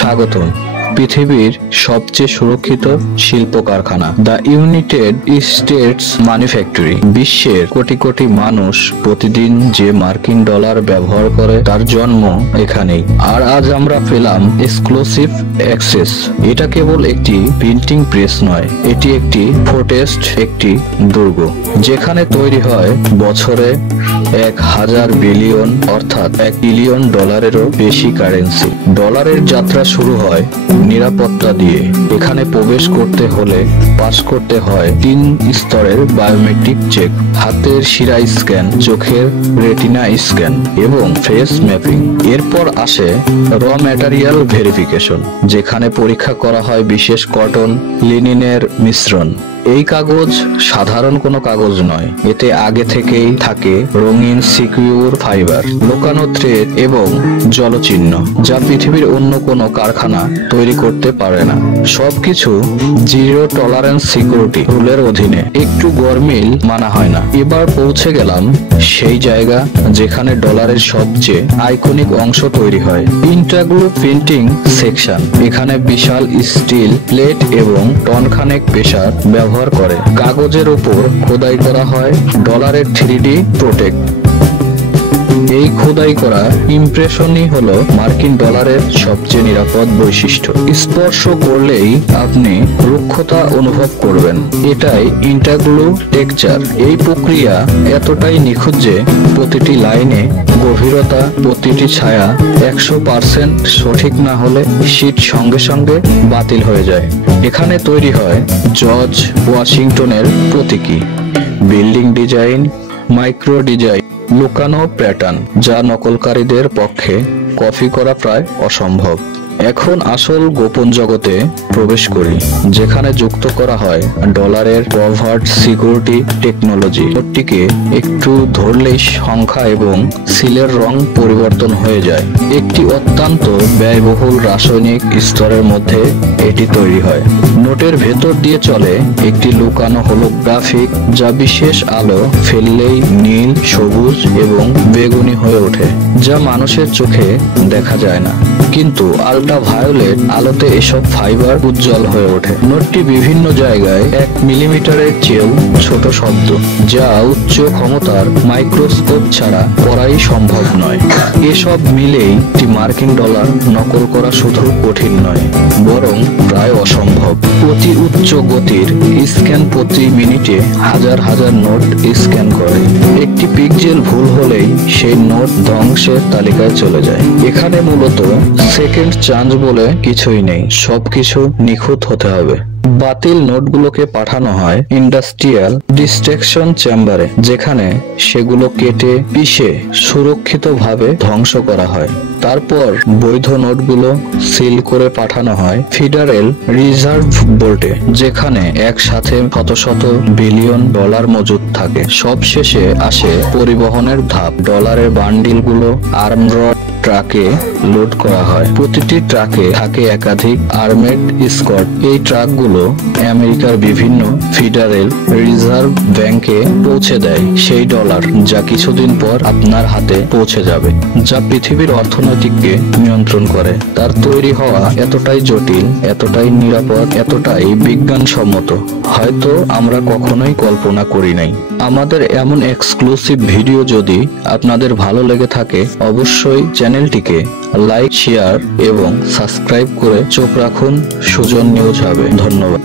স্বাগতম পৃথিবীর সবচেয়ে সুরক্ষিত শিল্প কারখানা দ্য ইউনাইটেড স্টেটস ম্যানুফ্যাক্টরি। বিশ্বের কোটি কোটি মানুষ প্রতিদিন যে মার্কিন ডলার ব্যবহার করে তার জন্ম এখানেই। আর আজ আমরা পেলাম এক্সক্লুসিভ অ্যাক্সেস। এটা কেবল একটি প্রিন্টিং প্রেস নয়, এটি একটি ফোর্টেস্ট, একটি দুর্গ যেখানে তৈরি হয় বছরে 1000 বিলিয়ন অর্থাৎ 1 বিলিয়ন ডলারেরও বেশি কারেন্সি। ডলারের যাত্রা শুরু হয় নিরাপত্তা দিয়ে। এখানে প্রবেশ করতে হলে পাস করতে হয় 3 স্তরের বায়োমেট্রিক চেক, হাতের শিরা স্ক্যান, চোখের রেটিনা স্ক্যান এবং ফেস ম্যাপিং। এরপর আসে র ম্যাটেরিয়াল ভেরিফিকেশন, যেখানে পরীক্ষা করা হয় বিশেষ কটন, লিনিনের মিশ্রণ। এই কাগজ সাধারণ কোনো কাগজ নয়, এতে আগে থেকেই থাকে রঙিন সিকিউর ফাইবার, লুকানো থ্রেড এবং জলচিহ্ন যা পৃথিবীর অন্য কোনো কারখানা তৈরি করতে পারে না। সবকিছু জিরো টলারেন্স সিকিউরিটি রুলের অধীনে। একটু গরমিল মানা হয় না। এবার পৌঁছে গেলাম সেই জায়গা যেখানে ডলারের সবচেয়ে আইকনিক অংশ তৈরি হয়, ইন্টারগ্লু প্রিন্টিং সেকশন। এখানে বিশাল স্টিল প্লেট এবং টনখানেক প্রেসার ব্যবহার করে কাগজের উপর খোদাই করা হয় ডলারের 3D প্রোটেক্ট। এই খোদাই করা ইমপ্রেশনই হলো মার্কিন ডলারের সবচেয়ে নিরাপদ বৈশিষ্ট্য। স্পর্শ করলেই আপনি রুক্ষতা অনুভব করবেন। এটাই ইন্টারগ্লু টেক্সচার। এই প্রক্রিয়া এতটাই নিখুঁত যে প্রতিটি লাইনে গভীরতা, প্রতিটি ছায়া 100% সঠিক না হলে শীট সঙ্গে সঙ্গে বাতিল হয়ে যায়। এখানে তৈরি হয় জর্জ ওয়াশিংটনের প্রতীকী বিল্ডিং ডিজাইন, মাইক্রো ডিজাইন, লুকানো প্যাটার্ন যা নকলকারীদের পক্ষে কপি করা প্রায় অসম্ভব। এখন আসল গোপন জগতে প্রবেশ করি, যেখানে যুক্ত করা হয় ডলারের কভার্ড সিকিউরিটি টেকনোলজি। নোটটিকে একটু ধরলেই সংখ্যা এবং সিলের রং পরিবর্তন হয়ে যায়। একটি অত্যন্ত ব্যয়বহুল রাসায়নিক স্তরের মধ্যে এটি তৈরি হয়। নোটের ভেতর দিয়ে চলে একটি লুকানো হোলোগ্রাফিক যা বিশেষ আলো ফেললেই নীল, সবুজ এবং বেগুনি হয়ে ওঠে, যা মানুষের চোখে দেখা যায় না, কিন্তু আল্ট্রাভায়োলেট আলোতে এসব ফাইবার উজ্জ্বল হয়ে ওঠে। নোটটি বিভিন্ন জায়গায় 1 মিলিমিটারের চেয়েও ছোট শব্দ, যা উচ্চ ক্ষমতার মাইক্রোস্কোপ ছাড়া পড়াই সম্ভব নয়। এসব মিলেই একটি মার্কিন ডলার নকল করা শুধু কঠিন নয়, বরং প্রায় অসম্ভব। অতি উচ্চ গতির স্ক্যান প্রতি মিনিটে হাজার হাজার নোট স্ক্যান করে। একটি পিক্সেল ভুল হলেই সেই নোট ধ্বংসের তালিকায় চলে যায়। এখানে মূলত সেকেন্ড চান্স বলে কিছুই নেই, সবকিছু নিখুঁত হতে হবে। বাতিল নোটগুলোকে পাঠানো হয় ইন্ডাস্ট্রিয়াল ডিস্ট্রাকশন চেম্বারে, যেখানে সেগুলো কেটে পিষে সুরক্ষিতভাবে ধ্বংস করা হয়। তারপর বৈধ নোটগুলো সিল করে পাঠানো হয় ফেডারেল রিজার্ভ বোর্ডে, যেখানে একসাথে শত শত বিলিয়ন ডলার মজুদ থাকে। সবশেষে আসে পরিবহনের ধাপ। ডলারের বান্ডিলগুলো আর্মরড ট্রাকে লোড করা হয়। প্রতিটি ট্রাকে থাকে একাধিক আর্মেড স্কোয়াড। এই ট্রাকগুলো আমেরিকার বিভিন্ন ফেডারেল রিজার্ভ ব্যাংকে পৌঁছে দেয় সেই ডলার, যা কিছুদিন পর আপনার হাতে পৌঁছে যাবে, যা পৃথিবীর অর্থনৈতিককে নিয়ন্ত্রণ করে। তার তৈরি হওয়া এতটাই জটিল, এতটাই নিরাপদ, এতটাই বিজ্ঞানসম্মত, হয়তো আমরা কখনোই কল্পনা করি নাই। আমাদের এমন এক্সক্লুসিভ ভিডিও যদি আপনাদের ভালো লেগে থাকে, অবশ্যই চ্যানেলটিকে লাইক, শেয়ার এবং সাবস্ক্রাইব করে চোখ রাখুন সুজন নিউজ হাবে। ধন্যবাদ।